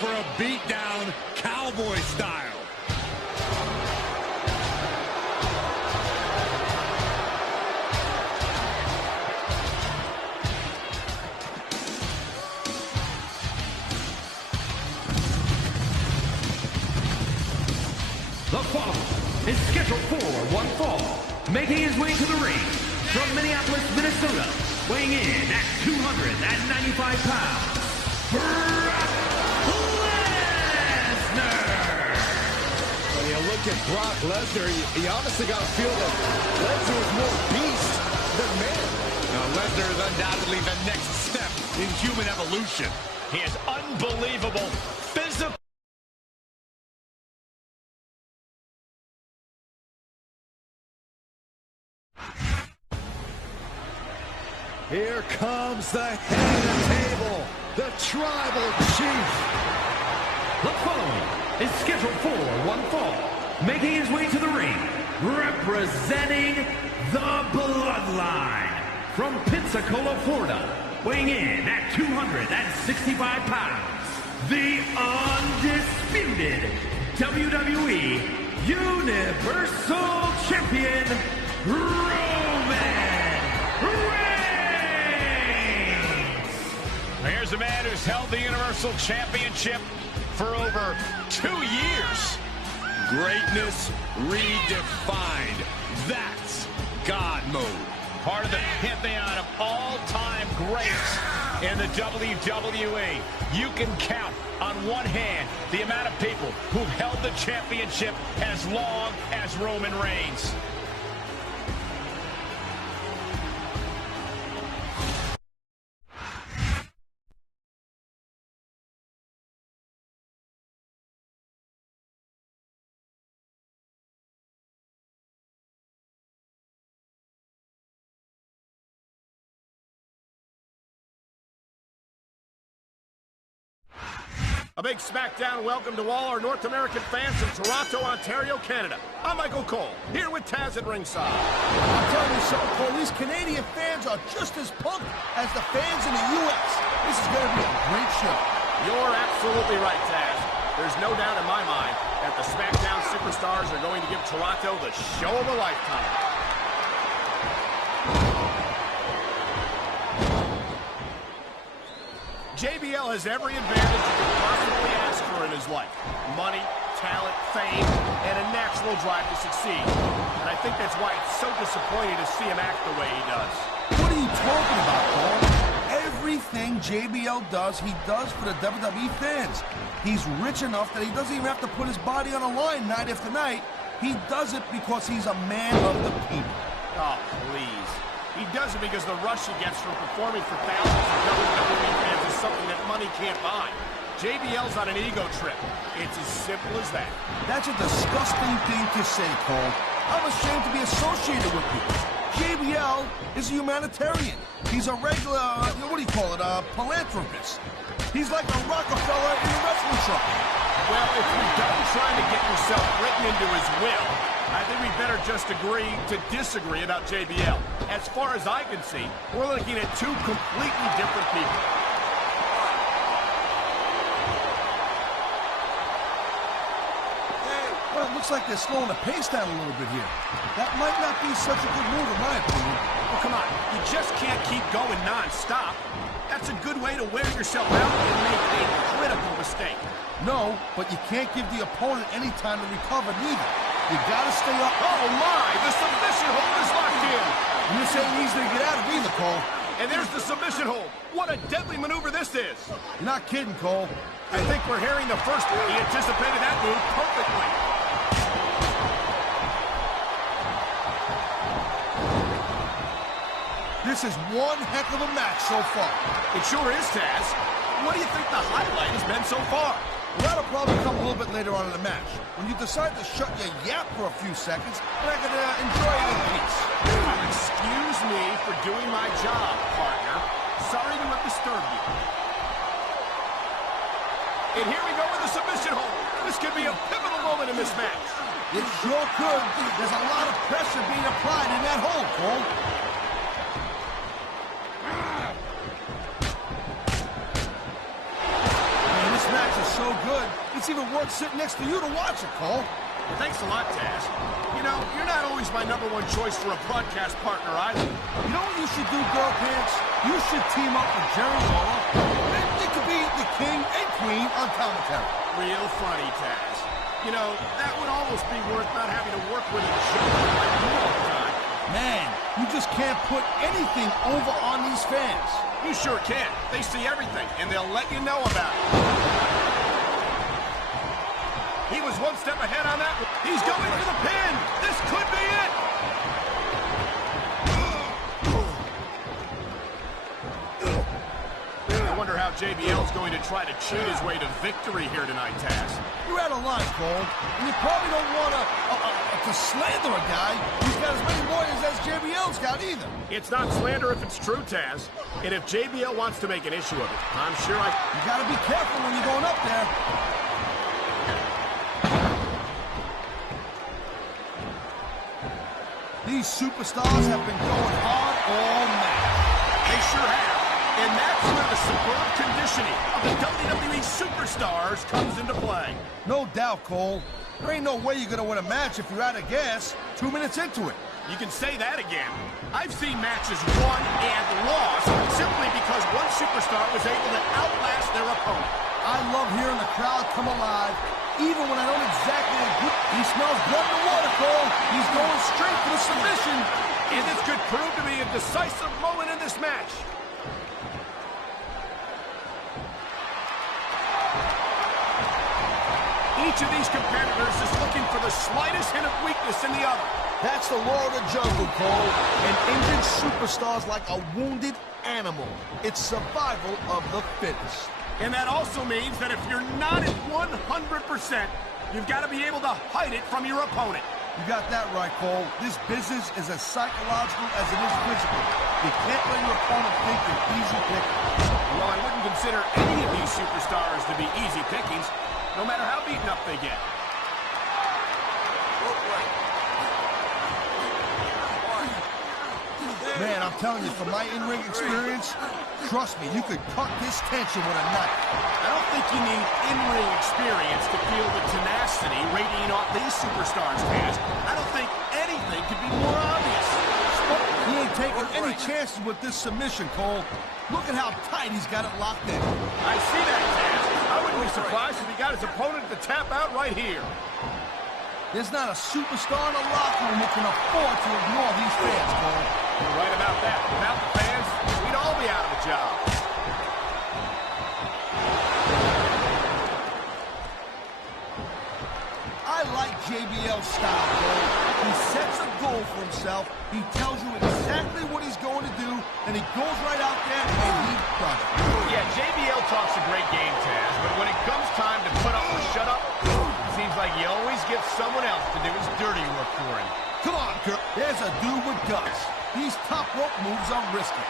for a beatdown, cowboy style. The following is scheduled for one fall, making his way to the ring from Minneapolis, Minnesota, weighing in at 295 pounds, Brock Lesnar! When you look at Brock Lesnar, you honestly got to feel that Lesnar is more beast than man. Now, Lesnar is undoubtedly the next step in human evolution. He has unbelievable physical. Here comes the head of the table, the tribal chief. The following is scheduled for one fall, making his way to the ring, representing the Bloodline from Pensacola, Florida, weighing in at 265 pounds, the undisputed WWE Universal Champion, Roman Reigns! Here's a man who's held the Universal Championship for over 2 years. Greatness redefined. That's God mode. Part of the pantheon of all-time greats in the WWE. You can count on one hand the amount of people who've held the championship as long as Roman Reigns. A big SmackDown welcome to all our North American fans in Toronto, Ontario, Canada. I'm Michael Cole, here with Taz at ringside. I'm telling you something, Cole, these Canadian fans are just as pumped as the fans in the U.S. This is going to be a great show. You're absolutely right, Taz. There's no doubt in my mind that the SmackDown superstars are going to give Toronto the show of a lifetime. JBL has every advantage you could possibly ask for in his life. Money, talent, fame, and a natural drive to succeed. And I think that's why it's so disappointing to see him act the way he does. What are you talking about, Cole? Everything JBL does, he does for the WWE fans. He's rich enough that he doesn't even have to put his body on the line night after night. He does it because he's a man of the people. Oh, please. He does it because the rush he gets from performing for thousands of WWE fans is something that money can't buy. JBL's on an ego trip. It's as simple as that. That's a disgusting thing to say, Cole. I'm ashamed to be associated with you. JBL is a humanitarian. He's a regular, what do you call it, a philanthropist. He's like a Rockefeller in a wrestling shop. Well, if you're done trying to get yourself written into his will, I think we better just agree to disagree about JBL. As far as I can see, we're looking at two completely different people. Well, it looks like they're slowing the pace down a little bit here. That might not be such a good move, in my opinion. Well, come on. You just can't keep going non-stop. That's a good way to wear yourself out and make a critical mistake. No, but you can't give the opponent any time to recover, neither. You gotta stay up. Oh, my! The submission hold is locked in! And this ain't easy to get out of either, Cole. And there's the submission hold. What a deadly maneuver this is. You're not kidding, Cole. I think we're hearing the first one. He anticipated that move perfectly. This is one heck of a match so far. It sure is, Taz. What do you think the highlight has been so far? Well, that'll probably come a little bit later on in the match. When you decide to shut your yap for a few seconds, and I can enjoy it in peace. Excuse me for doing my job, partner. Sorry to have disturbed you. And here we go with the submission hold. This could be a pivotal moment in this match. It sure could. There's a lot of pressure being applied in that hold, Cole. Man, this match is so no good. It's even worth sitting next to you to watch it, Cole. Well, thanks a lot, Taz. You know, you're not always my #1 choice for a broadcast partner either. You know what you should do, Girl Pants? You should team up with Jerry Lawler. And you could be the king and queen on commentary. Real funny, Taz. You know, that would almost be worth not having to work with a joker like you all the time. Man, you just can't put anything over on these fans. You sure can. They see everything, and they'll let you know about it. He was one step ahead on that one. He's going for the pin. This could be it. I wonder how JBL's going to try to cheat his way to victory here tonight, Taz. You're out of line, Cole. And you probably don't want to slander a guy who's got as many lawyers as JBL's got either. It's not slander if it's true, Taz. And if JBL wants to make an issue of it, I'm sure You gotta be careful when you're going up there. These superstars have been going hard all night. They sure have. And that's where the superb conditioning of the WWE superstars comes into play. No doubt, Cole. There ain't no way you're gonna win a match if you're out of gas 2 minutes into it. You can say that again. I've seen matches won and lost simply because one superstar was able to outlast their opponent. I love hearing the crowd come alive, even when I don't exactly agree. He smells blood in the water, Cole. He's going straight for the submission. And this could prove to be a decisive moment in this match. Each of these competitors is looking for the slightest hint of weakness in the other. That's the law of the jungle, Cole. An injured superstar's like a wounded animal. It's survival of the fittest. And that also means that if you're not at 100%, you've got to be able to hide it from your opponent. You got that right, Cole. This business is as psychological as it is physical. You can't let your opponent think you're easy pickings. Well, I wouldn't consider any of these superstars to be easy pickings, no matter how beaten up they get. Man, I'm telling you, from my in-ring experience, trust me, you could cut this tension with a knife. I don't think you need in-ring experience to feel the tenacity radiating off these superstars, Taz. I don't think anything could be more obvious. He ain't taking any chances with this submission, Cole. Look at how tight he's got it locked in. I see that, Taz. I wouldn't be surprised if he got his opponent to tap out right here. There's not a superstar in the locker room who can afford to ignore these fans, Cole. You're right about that. Without the fans, we'd all be out of a job. I like JBL's style, Cole. He sets a goal for himself, he tells you exactly what he's going to do, and he goes right out there and he does it. Yeah, JBL talks a great game, Taz, but when it comes time to put up or shut up, it seems like he always gets someone else to do his dirty work for him. Come on, Kurt. There's a dude with guts. These top rope moves are risky.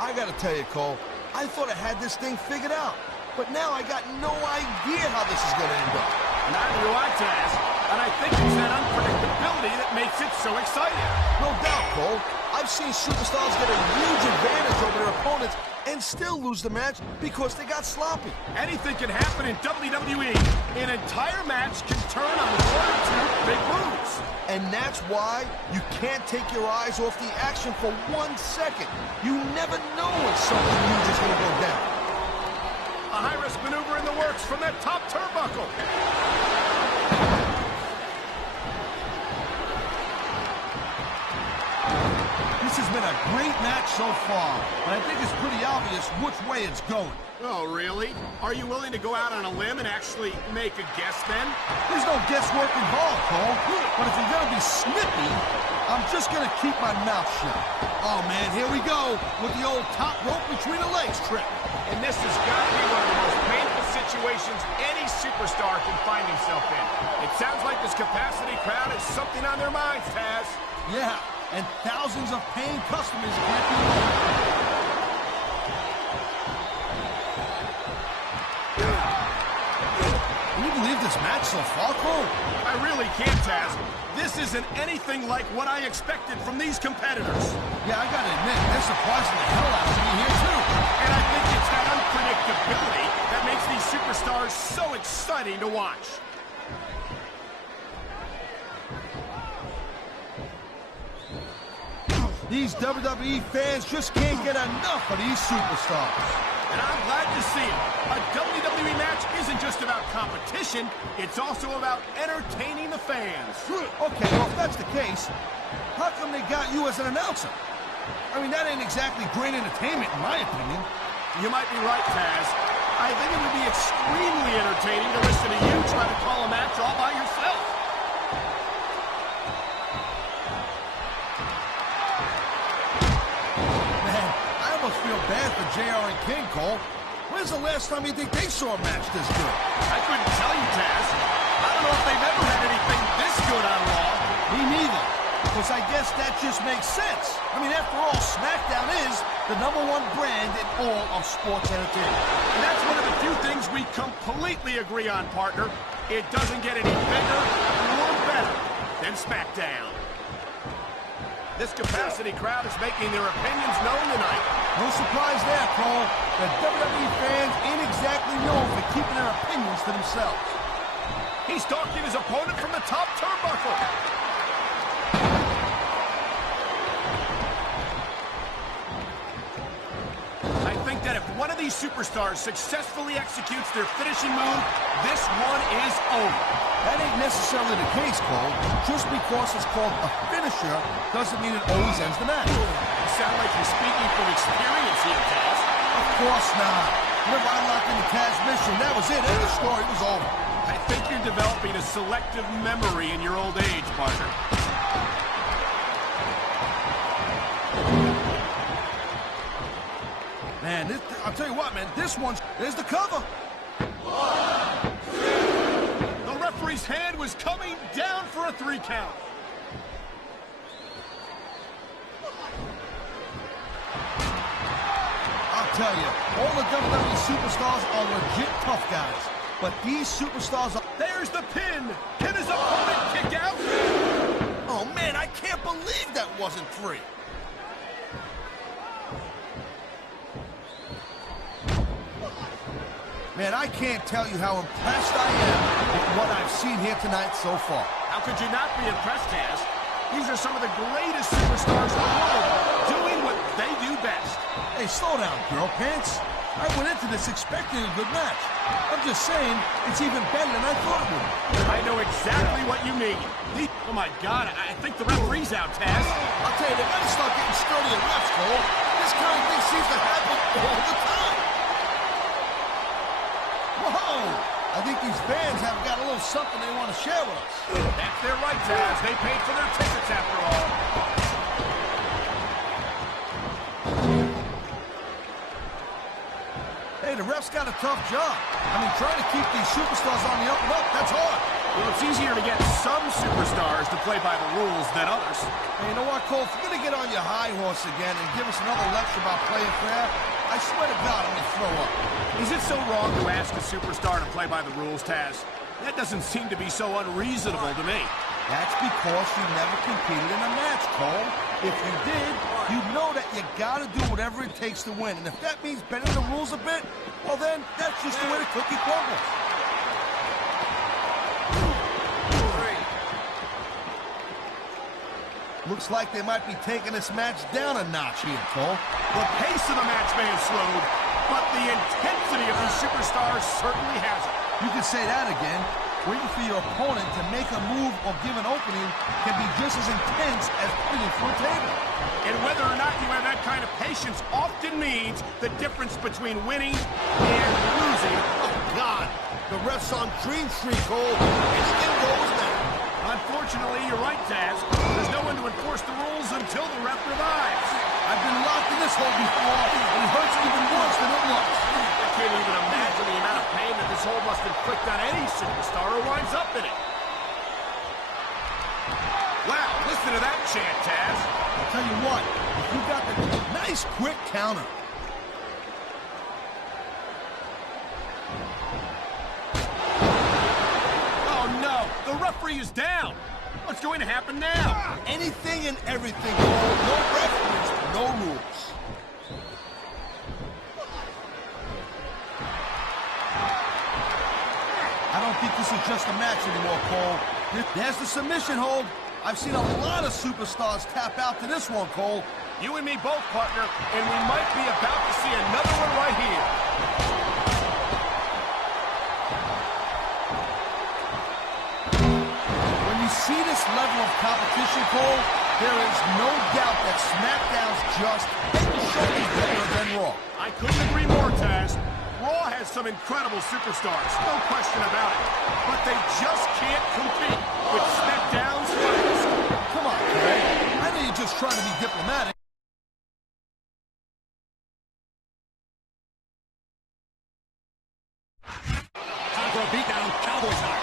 I gotta tell you, Cole, I thought I had this thing figured out. But now I got no idea how this is gonna end up. Neither do I, Taz. And I think it's that unpredictability that makes it so exciting. No doubt, Cole. I've seen superstars get a huge advantage over their opponents and still lose the match because they got sloppy. Anything can happen in WWE. An entire match can turn on one or two big moves. And that's why you can't take your eyes off the action for 1 second. You never know when something huge is gonna go down. A high-risk maneuver in the works from that top turnbuckle. This has been a great match so far, but I think it's pretty obvious which way it's going. Oh, really? Are you willing to go out on a limb and actually make a guess then? There's no guesswork involved, Cole. But if you're gonna be snippy, I'm just gonna keep my mouth shut. Oh man, here we go with the old top rope between the legs trip. And this has got to be one of the most painful situations any superstar can find himself in. It sounds like this capacity crowd has something on their minds, Taz. Yeah, and thousands of paying customers can't be wrong. Can you believe this match so far, Cole? I really can't, Taz. This isn't anything like what I expected from these competitors. Yeah, I gotta admit, they're surprising the hell out of me here, too. And I think it's that unpredictability that makes these superstars so exciting to watch. These WWE fans just can't get enough of these superstars. And I'm glad to see it. A WWE match isn't just about competition, it's also about entertaining the fans. Okay, well, if that's the case, how come they got you as an announcer? I mean, that ain't exactly great entertainment, in my opinion. You might be right, Taz. I think it would be extremely entertaining to listen to you try to call a match all by yourself. Man, I almost feel bad for JR and King, Cole. When's the last time you think they saw a match this good? I couldn't tell you, Taz. I don't know if they've ever had anything this good on Raw. Me neither. Because I guess that just makes sense. I mean, after all, SmackDown is the #1 brand in all of sports entertainment. And that's one of the few things we completely agree on, partner. It doesn't get any bigger or better than SmackDown. This capacity crowd is making their opinions known tonight. No surprise there, Cole. The WWE fans ain't exactly known for keeping their opinions to themselves. He's stalking his opponent from the top turnbuckle. I think that if one of these superstars successfully executes their finishing move, this one is over. That ain't necessarily the case, Cole. Just because it's called a finisher doesn't mean it always ends the match. You sound like you're speaking from experience here, Taz. Of course not. Whenever I locked into Taz's mission, that was it. And the story was over. I think you're developing a selective memory in your old age, partner. Man, I'll tell you what, man, there's the cover. The referee's hand was coming down for a 3 count. I'll tell you, all the WWE superstars are legit tough guys. But these superstars are... There's the pin. Can his opponent kick out? Oh, man, I can't believe that wasn't 3. Man, I can't tell you how impressed I am with what I've seen here tonight so far. How could you not be impressed, Taz? These are some of the greatest superstars in the world, doing what they do best. Hey, slow down, girl pants. I went into this expecting a good match. I'm just saying, it's even better than I thought it would. I know exactly what you mean. Oh, my God, I think the referee's out, Taz. I'll tell you, they gotta start getting sturdier refs, Cole. This kind of thing seems to happen all the time. Whoa! I think these fans have got a little something they want to share with us. That's their right, Taz. They paid for their tickets after all. Hey, the ref's got a tough job. I mean, trying to keep these superstars on the up and up, that's hard. Well, it's easier to get some superstars to play by the rules than others. Hey, you know what, Cole? If you're going to get on your high horse again and give us another lecture about playing fair, I swear to God, I'm going to throw up. Is it so wrong to ask a superstar to play by the rules, Taz? That doesn't seem to be so unreasonable to me. That's because you never competed in a match, Cole. If you did, you know that you got to do whatever it takes to win. And if that means bending the rules a bit, well then, that's just the way the cookie crumbles. Looks like they might be taking this match down a notch here, Cole. The pace of the match may have slowed, but the intensity of these superstars certainly hasn't. You could say that again. Waiting for your opponent to make a move or give an opening can be just as intense as putting it for a table. And whether or not you have that kind of patience often means the difference between winning and losing. Oh, God. The ref's on clean streak, Cole. Anything goes now. Unfortunately, you're right, Taz. There's no one to enforce the rules until the ref revives. I've been locked in this hole before, and it hurts even worse than it looks. I can't even imagine the amount of pain that this hole must inflict on any superstar who winds up in it. Wow, listen to that chant, Taz. I'll tell you what, if you got the nice quick counter. The referee is down. What's going to happen now? Anything and everything, Cole. No referees, no rules. I don't think this is just a match anymore, Cole. There's the submission hold. I've seen a lot of superstars tap out to this one, Cole. You and me both, partner, and we might be about to see another one right here. When you see this level of competition, Cole, there is no doubt that SmackDown's just head and shoulders better than Raw. I couldn't agree more, Taz. Raw has some incredible superstars, no question about it. But they just can't compete with SmackDown's finest. Come on, Cole. I know you're just trying to be diplomatic. Time for a beatdown. Cowboys style.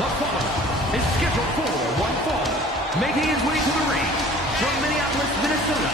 The following is scheduled for one fall, making his way to the ring from Minneapolis, Minnesota,